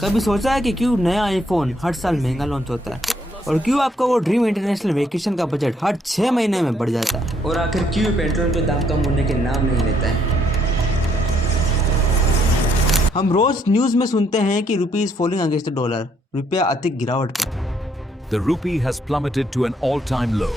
कभी सोचा है कि क्यों नया आईफोन हर साल महंगा लॉन्च होता है, और क्यों आपका वो ड्रीम इंटरनेशनल वेकेशन का बजट हर 6 महीने में बढ़ जाता है, और आखिर क्यों पेट्रोल के दाम कम होने के नाम नहीं लेता है। हम रोज न्यूज में सुनते हैं कि रुपी is falling against the dollar, रुपया अधिक गिरावट पर। The rupee has plummeted to an all-time low.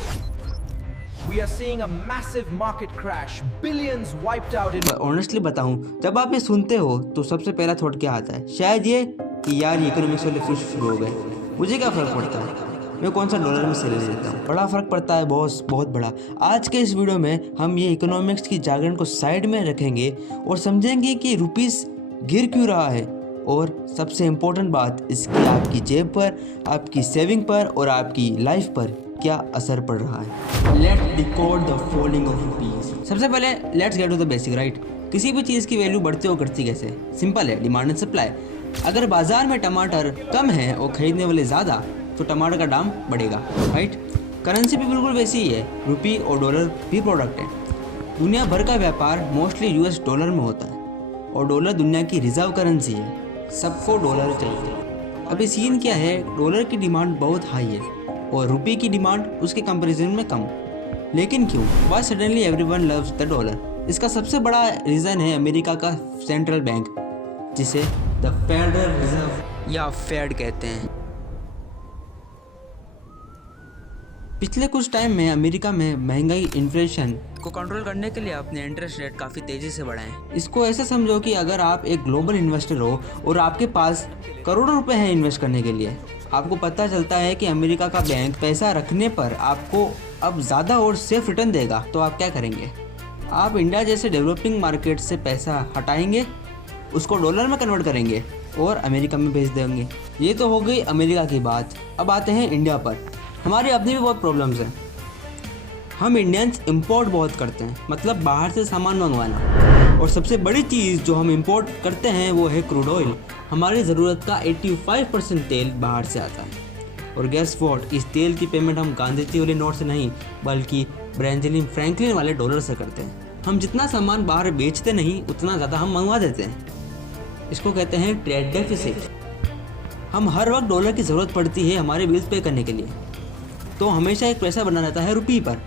We are seeing a massive market crash, billions wiped out in. Honestly बताऊं, जब आप ये सुनते हो तो सबसे पहला थॉट क्या आता है? शायद ये कि यार इकोनॉमिक्स वाले फिर शुरू हो गए, मुझे क्या फ़र्क पड़ता है, मैं कौन सा डॉलर में सेल लेता हूँ। बड़ा फ़र्क पड़ता है बॉस, बहुत बड़ा। आज के इस वीडियो में हम ये इकोनॉमिक्स की जागरण को साइड में रखेंगे और समझेंगे कि रुपीस गिर क्यों रहा है, और सबसे इम्पोर्टेंट बात, इसकी आपकी जेब पर, आपकी सेविंग पर और आपकी लाइफ पर क्या असर पड़ रहा है। Let's decode the falling of rupees. सबसे पहले let's get to the basic, right. किसी भी चीज़ की वैल्यू बढ़ती और घटती कैसे? सिंपल है, डिमांड एंड सप्लाई। अगर बाजार में टमाटर कम है और खरीदने वाले ज़्यादा, तो टमाटर का दाम बढ़ेगा, राइट। करेंसी भी बिल्कुल वैसी ही है, रुपी और डॉलर भी प्रोडक्ट है। दुनिया भर का व्यापार मोस्टली यूएस डॉलर में होता है, और डॉलर दुनिया की रिजर्व करेंसी है, सबको डॉलर चाहिए। अभी सीन क्या है, डॉलर की डिमांड बहुत हाई है और रुपये की डिमांड उसके कंपैरिजन में कम। लेकिन क्यों? Why suddenly everyone loves the dollar? इसका सबसे बड़ा रीज़न है अमेरिका का सेंट्रल बैंक, जिसे द फेडरल रिजर्व या फेड कहते हैं। पिछले कुछ टाइम में अमेरिका में महंगाई, इन्फ्लेशन को कंट्रोल करने के लिए अपने इंटरेस्ट रेट काफ़ी तेज़ी से बढ़ाए हैं। इसको ऐसे समझो कि अगर आप एक ग्लोबल इन्वेस्टर हो और आपके पास करोड़ों रुपए हैं इन्वेस्ट करने के लिए, आपको पता चलता है कि अमेरिका का बैंक पैसा रखने पर आपको अब ज़्यादा और सेफ रिटर्न देगा, तो आप क्या करेंगे? आप इंडिया जैसे डेवलपिंग मार्केट से पैसा हटाएंगे, उसको डॉलर में कन्वर्ट करेंगे और अमेरिका में भेज देंगे। ये तो हो गई अमेरिका की बात। अब आते हैं इंडिया पर। हमारी अपनी भी बहुत प्रॉब्लम्स हैं। हम इंडियंस इंपोर्ट बहुत करते हैं, मतलब बाहर से सामान मंगवाना। और सबसे बड़ी चीज़ जो हम इंपोर्ट करते हैं वो है क्रूड ऑयल। हमारी ज़रूरत का 85% तेल बाहर से आता है। और गैस व्हाट, इस तेल की पेमेंट हम गांधी जी वाले नोट से नहीं, बल्कि बेंजामिन फ्रैंकलिन वाले डॉलर से करते हैं। हम जितना सामान बाहर बेचते नहीं, उतना ज़्यादा हम मंगवा देते हैं। इसको कहते हैं ट्रेड डेफिसिट। हम हर वक्त डॉलर की ज़रूरत पड़ती है हमारे बिल्स पे करने के लिए, तो हमेशा एक प्रेशर बना रहता है रुपये पर।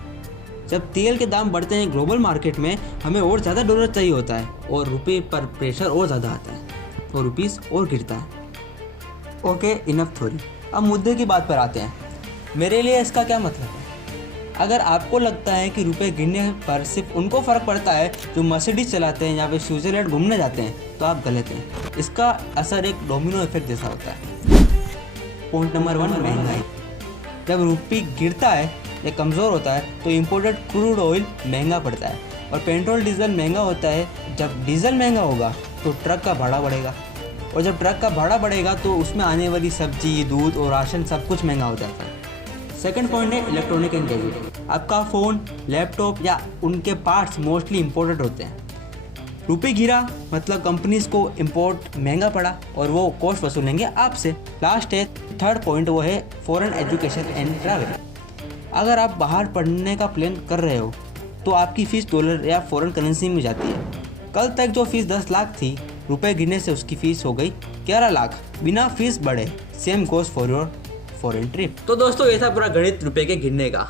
जब तेल के दाम बढ़ते हैं ग्लोबल मार्केट में, हमें और ज़्यादा डॉलर चाहिए होता है और रुपये पर प्रेशर और ज़्यादा आता है और रुपीस और गिरता है। Okay, enough theory. अब मुद्दे की बात पर आते हैं। मेरे लिए इसका क्या मतलब है? अगर आपको लगता है कि रुपये गिरने पर सिर्फ उनको फ़र्क पड़ता है जो मर्सिडीज चलाते हैं या फिर स्विट्ज़रलैंड घूमने जाते हैं, तो आप गलत हैं। इसका असर एक डोमिनो इफेक्ट जैसा होता है। पॉइंट नंबर 1, महंगाई। जब रुपये गिरता है या कमज़ोर होता है तो इंपोर्टेड क्रूड ऑयल महंगा पड़ता है, और पेट्रोल डीजल महंगा होता है। जब डीजल महंगा होगा तो ट्रक का भाड़ा बढ़ेगा, और जब ट्रक का भाड़ा बढ़ेगा तो उसमें आने वाली सब्जी, दूध और राशन सब कुछ महंगा हो जाता है। सेकंड पॉइंट है इलेक्ट्रॉनिक एंड गैजेट। आपका फ़ोन, लैपटॉप या उनके पार्ट्स मोस्टली इंपोर्टेड होते हैं। रुपये गिरा मतलब कंपनीज को इंपोर्ट महंगा पड़ा और वो कॉस्ट वसूलेंगे आपसे। लास्ट है थर्ड पॉइंट, वो है फॉरेन एजुकेशन एंड ट्रैवल। अगर आप बाहर पढ़ने का प्लान कर रहे हो तो आपकी फ़ीस डॉलर या फॉरेन करेंसी में जाती है। कल तक जो फीस 10 लाख थी, रुपए गिरने से उसकी फ़ीस हो गई 11 लाख, बिना फीस बढ़े। Same goes for your foreign trip. तो दोस्तों, ये था पूरा गणित रुपए के गिरने का।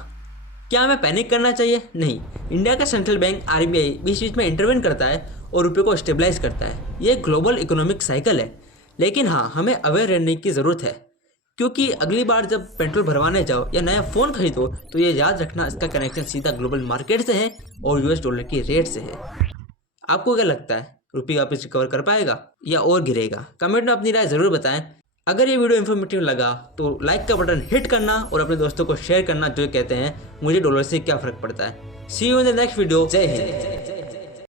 क्या हमें पैनिक करना चाहिए? नहीं। इंडिया का सेंट्रल बैंक RBI बीच बीच में इंटरवेन करता है और रुपये को स्टेबलाइज करता है। ये ग्लोबल इकोनॉमिक साइकिल है। लेकिन हाँ, हमें अवेयर रहने की ज़रूरत है, क्योंकि अगली बार जब पेट्रोल भरवाने जाओ या नया फ़ोन खरीदो तो ये याद रखना, इसका कनेक्शन सीधा ग्लोबल मार्केट से है और US डॉलर की रेट से है। आपको क्या लगता है, रुपये वापस रिकवर कर पाएगा या और गिरेगा? कमेंट में अपनी राय ज़रूर बताएं। अगर ये वीडियो इन्फॉर्मेटिव लगा तो लाइक का बटन हिट करना और अपने दोस्तों को शेयर करना जो कहते हैं मुझे डॉलर से क्या फ़र्क पड़ता है। See you in the next video. जय हिंद।